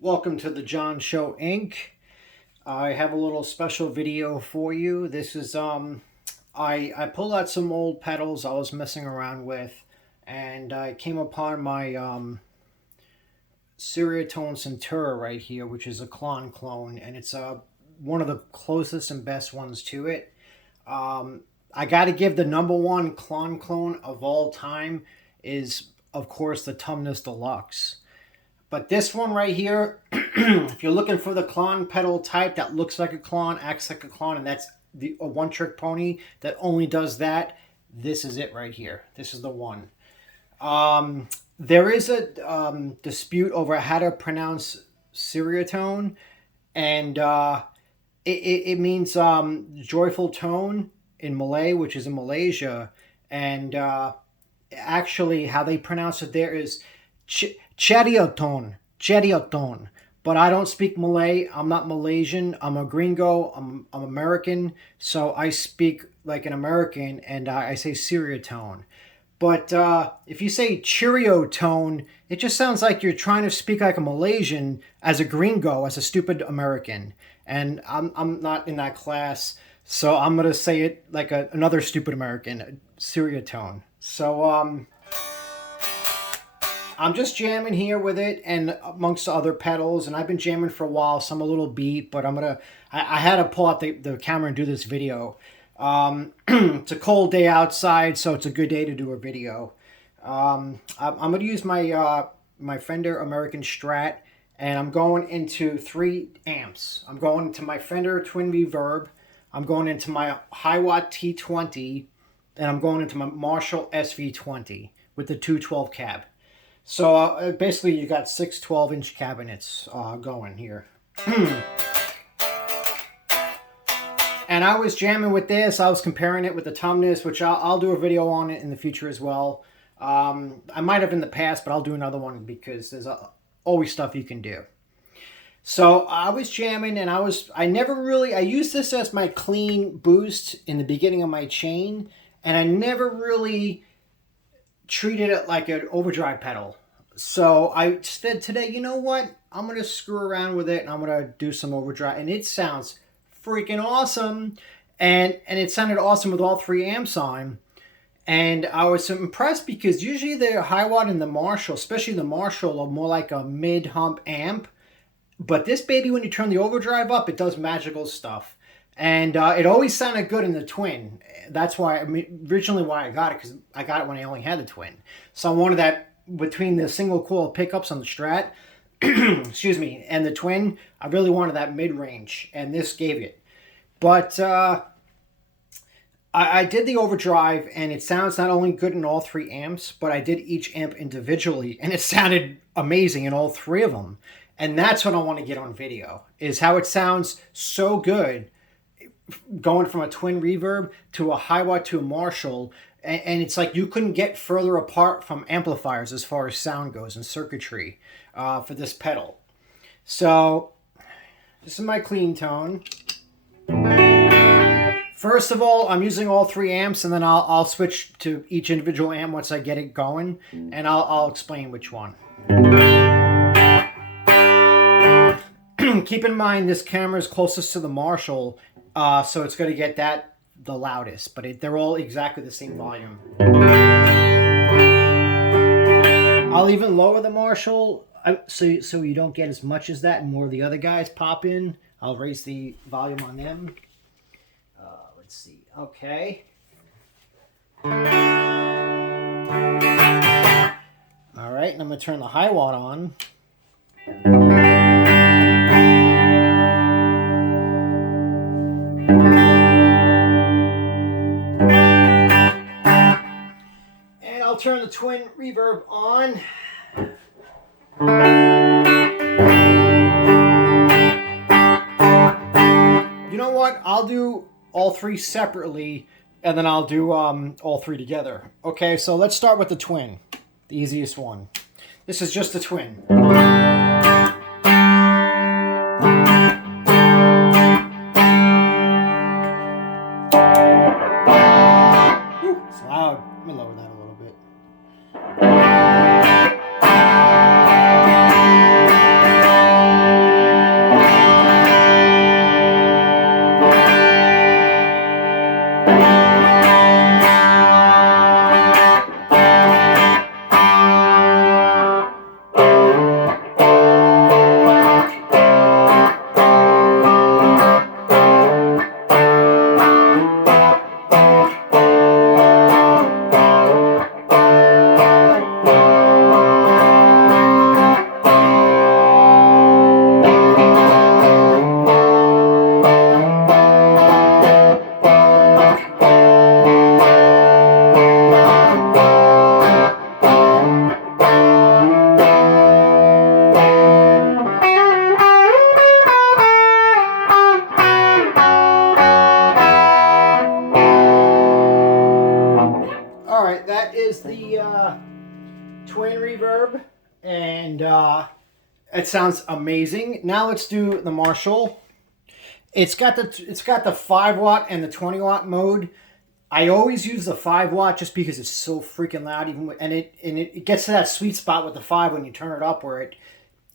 Welcome to the John Show Inc. I have a little special video for you. This is I pulled out some old pedals I was messing around with, and I came upon my Ceriatone Centura right here, which is a KLON clone, and it's one of the closest and best ones to it. I got to give the number one KLON clone of all time is, of course, the Tumnus Deluxe. But this one right here, if you're looking for the KLON pedal type that looks like a KLON, acts like a KLON, and that's a one-trick pony that only does that, this is it right here. This is the one. There is a dispute over how to pronounce Ceriatone, and it means joyful tone in Malay, which is in Malaysia, and actually how they pronounce it there is Ceriatone, Ceriatone. But I don't speak Malay. I'm not Malaysian. I'm a gringo. I'm American. So I speak like an American, and I say Ceriatone. But if you say Cheerio tone, it just sounds like you're trying to speak like a Malaysian as a gringo, as a stupid American. And I'm not in that class, so I'm going to say it like another stupid American, Ceriatone. So I'm just jamming here with it and amongst the other pedals, and I've been jamming for a while, so I'm a little beat, but I had to pull out the camera and do this video. It's a cold day outside, so it's a good day to do a video. I'm going to use my Fender American Strat, and I'm going into 3 amps. I'm going into my Fender Twin Reverb, I'm going into my Hiwatt T20, and I'm going into my Marshall SV20 with the 212 cab. So basically you got 6 12-inch cabinets going here. And I was jamming with this. I was comparing it with the Tumnus, which I'll do a video on it in the future as well. I might have in the past, but I'll do another one because there's always stuff you can do. So I was jamming, and I used this as my clean boost in the beginning of my chain, and I never really treated it like an overdrive pedal. So I said today, you know what? I'm going to screw around with it, and I'm going to do some overdrive, and it sounds freaking awesome. And it sounded awesome with all 3 amps on. And I was impressed because usually the Hiwatt and the Marshall, especially the Marshall, are more like a mid-hump amp. But this baby, when you turn the overdrive up, it does magical stuff. And it always sounded good in the Twin. That's why, originally why I got it, because I got it when I only had the Twin. So I wanted that between the single coil pickups on the Strat, excuse me, and the Twin, I really wanted that mid-range, and this gave it. But I did the overdrive, and it sounds not only good in all 3 amps, but I did each amp individually, and it sounded amazing in all 3 of them. And that's what I want to get on video, is how it sounds so good going from a Twin Reverb to a Hiwatt to a Marshall, and it's like you couldn't get further apart from amplifiers as far as sound goes and circuitry for this pedal. So this is my clean tone. First of all, I'm using all 3 amps, and then I'll switch to each individual amp once I get it going, and I'll explain which one. Keep in mind this camera is closest to the Marshall, so it's going to get that the loudest, but they're all exactly the same volume. I'll even lower the Marshall so you don't get as much as that and more of the other guys pop in. I'll raise the volume on them. Let's see. Okay. All right, and I'm going to turn the Hiwatt on. I'll turn the Twin Reverb on. You know what? I'll do all 3 separately, and then I'll do all 3 together. Okay, so let's start with the Twin, the easiest one. This is just the Twin. It's loud. Let me lower that a little bit. It sounds amazing. Now let's do the Marshall. It's got the 5 watt and the 20 watt mode. I always use the 5 watt just because it's so freaking loud. It gets to that sweet spot with the 5 when you turn it up, where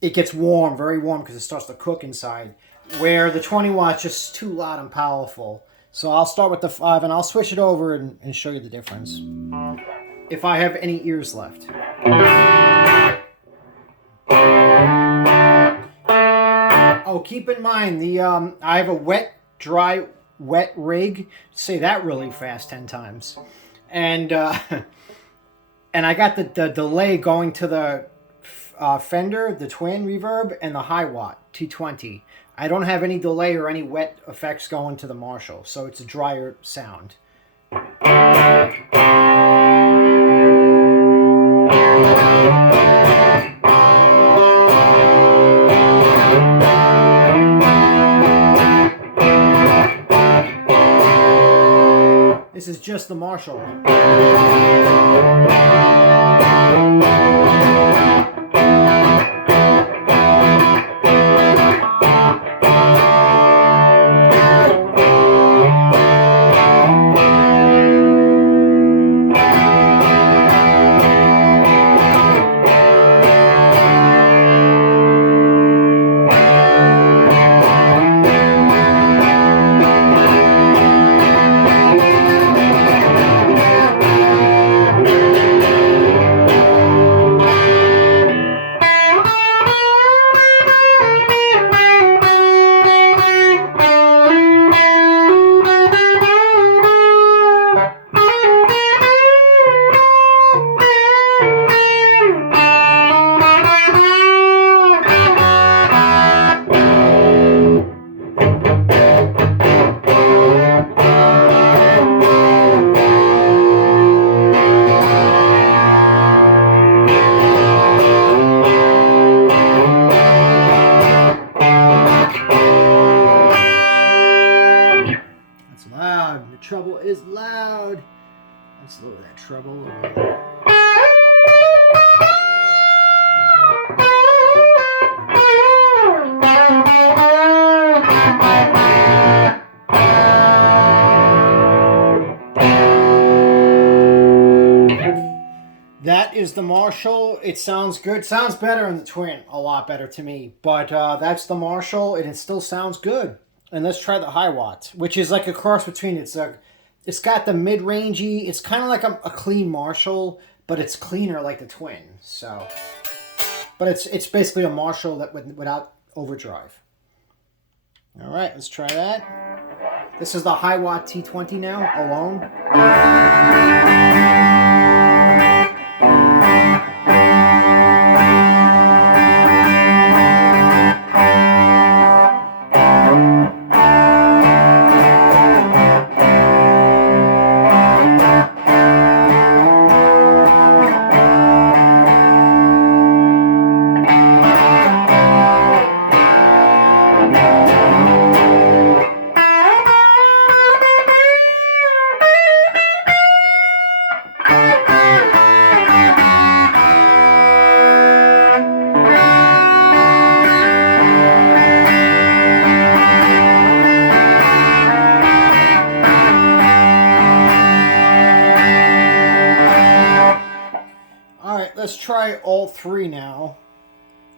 it gets warm, very warm, because it starts to cook inside. Where the 20 watt's just too loud and powerful. So I'll start with the 5 and I'll switch it over and show you the difference. If I have any ears left. Oh, keep in mind I have a wet, dry, wet rig. Say that really fast 10 times, and and I got the delay going to the Fender, the twin reverb, and the high watt T20. I don't have any delay or any wet effects going to the Marshall, so it's a drier sound. This is just the Marshall. Loud. The treble is loud. Let's lower that treble a little bit. That is the Marshall. It sounds good. Sounds better in the twin. A lot better to me. But that's the Marshall, and it still sounds good. And let's try the high watt, which is like a cross between it's got the mid-rangey. It's kind of like a clean Marshall, but it's cleaner like the twin. So, but it's basically a Marshall that without overdrive. All right, let's try that. This is the high watt T20 now, alone. Let's try all three now.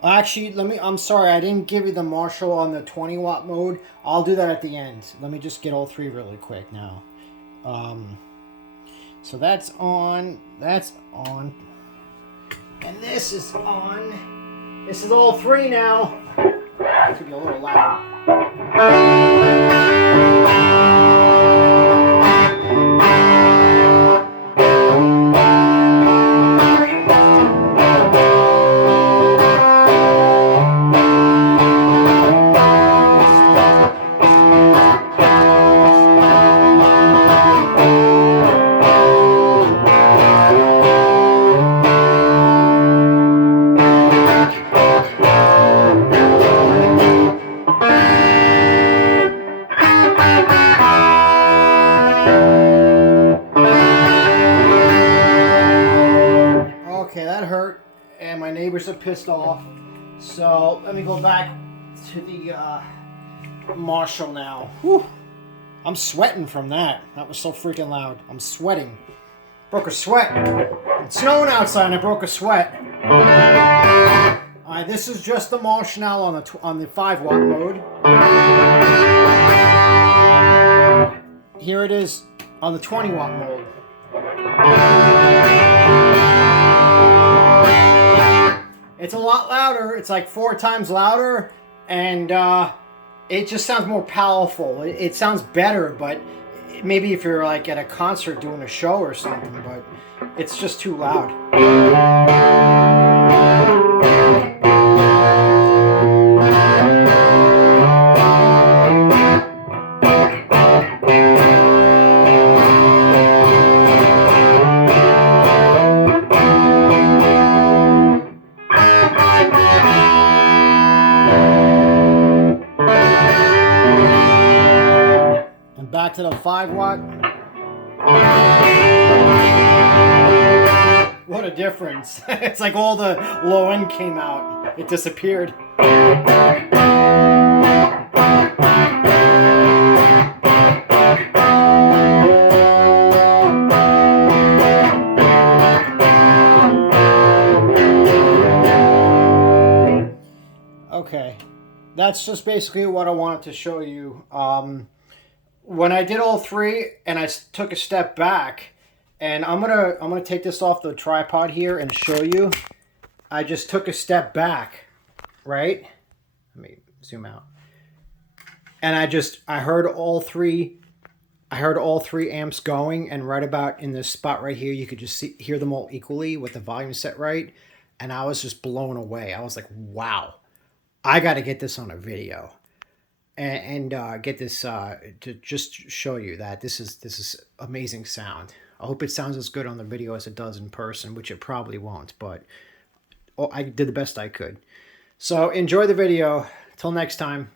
Actually, I'm sorry, I didn't give you the Marshall on the 20 watt mode. I'll do that at the end. Let me just get all three really quick now. So that's on, and this is on. This is all three now. This could be a little loud. Okay, that hurt, and my neighbors are pissed off. So let me go back to the Marshall now. Whew. I'm sweating from that. That was so freaking loud. I'm sweating. Broke a sweat. It's snowing outside and I broke a sweat. Alright, this is just the Marshall now on the 5-watt mode. Here it is on the 20-watt mode. It's a lot louder. It's like 4 times louder, and it just sounds more powerful. It sounds better, but maybe if you're like at a concert doing a show or something, but it's just too loud. Back to the 5-watt. What a difference. It's like all the low end came out. It disappeared. Okay. That's just basically what I wanted to show you. When I did all 3 and I took a step back, and I'm gonna take this off the tripod here and show you. I just took a step back, right? Let me zoom out. And I heard all 3 amps going, and right about in this spot right here, you could just hear them all equally with the volume set right. And I was just blown away. I was like, wow, I got to get this on a video. And get this to just show you that this is amazing sound. I hope it sounds as good on the video as it does in person, which it probably won't, but I did the best I could. So enjoy the video. Till next time.